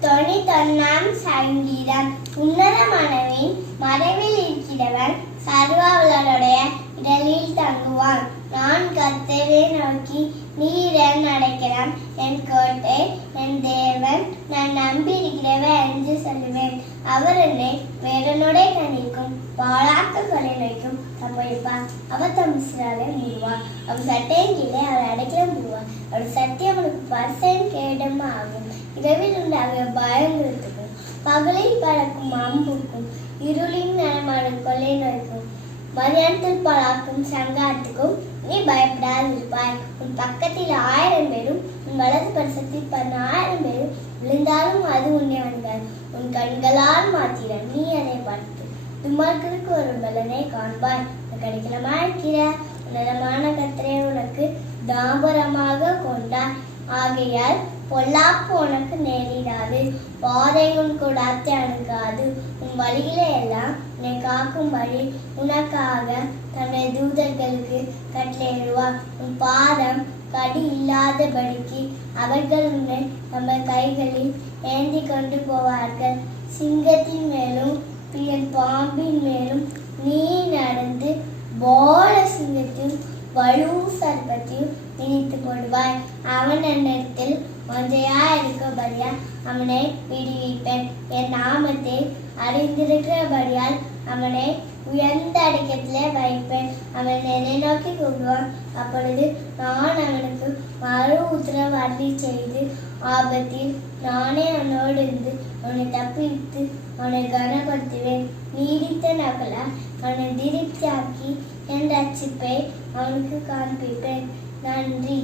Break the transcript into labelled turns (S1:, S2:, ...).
S1: தொனி தொன்னாம் சங்கீதம் உன்னதமானவன் மறைவில் இருக்கிறவன் சர்வாவலருடைய இடலில் தங்குவான். நான் கர்த்தரை நோக்கி நீரன் நடக்கிறான். என் கோட்டை என் தேவன் நான் நம்பியிருக்கிறவன் என்று சொல்லுவேன். அவர் என்னை வேடனுடைய கணிக்கும் பாழாக்க கொலை வைக்கும் தம்மைப்பார் அவர் தம் சிறாலை மூடுவார். அவன் சட்டையின் கீழே அவர் அடைக்கலம் மூடுவார். அவர் சத்தியம் அவனுக்கு பர்சன் கேடமா இரவில் இரவில் உண்டாகிய பயங்களுக்கும் பகலில் பறக்கும் அம்புக்கும் இருளின் நலமான கொள்ளை நோய்க்கும் மதியானத்தில் பலாக்கும் சங்காத்துக்கும் நீ பயப்படாதிருப்பாய். உன் பக்கத்தில் ஆயிரம் பேரும் உன் வலது பரிசத்தில் ஆயிரம் பேரும் விழுந்தாலும் அது உன்னை வந்தார் உன் கண்களால் மாத்திரம் நீ அதை பார்த்து துமார்களுக்கு ஒரு பலனை காண்பாய். கிடைக்கலமா இருக்கிற உன்னதமான கத்திரை உனக்கு தாபரமாக கொண்டார் ஆகையால் பொல்லாப்பு உனக்கு நேரிடாது. பாதை உன் கூடாத்தை அணுகாது. உன் வழியில எல்லாம் உன்னை காக்கும்படி உனக்காக தன்னுடைய தூதர்களுக்கு கட்டளையிடுவார் உன் பாதம் கடி இல்லாதபடிக்கு அவர்கள் உன்னை நம்ம கைகளில் ஏந்தி கொண்டு போவார்கள். சிங்கத்தின் மேலும் பியன் பாம்பின் மேலும் நீ நடந்து போல சிங்கத்தையும் வலு சர்பத்தையும் நினைத்து கொள்வாய். அவன் என்னிடத்தில் ஒன்றையா இருக்கும்படியால் அவனை விடுவிப்பேன். என் நாமத்தை அறிந்திருக்கிறபடியால் அவனை உயர்ந்த அடக்கத்திலே வைப்பேன். அவன் என்னை நோக்கி கூப்பிடுவான். அப்பொழுது நான் அவனுக்கு மறு உத்தரவாதி செய்து ஆபத்தில் நானே அவனோடு இருந்து அவனை தப்பித்து அவனை கனப்படுத்துவேன். நீடித்த நகலால் அவனை திருப்தியாக்கி என் ரட்சிப்பை அவனுக்கு காண்பிப்பேன். நன்றி.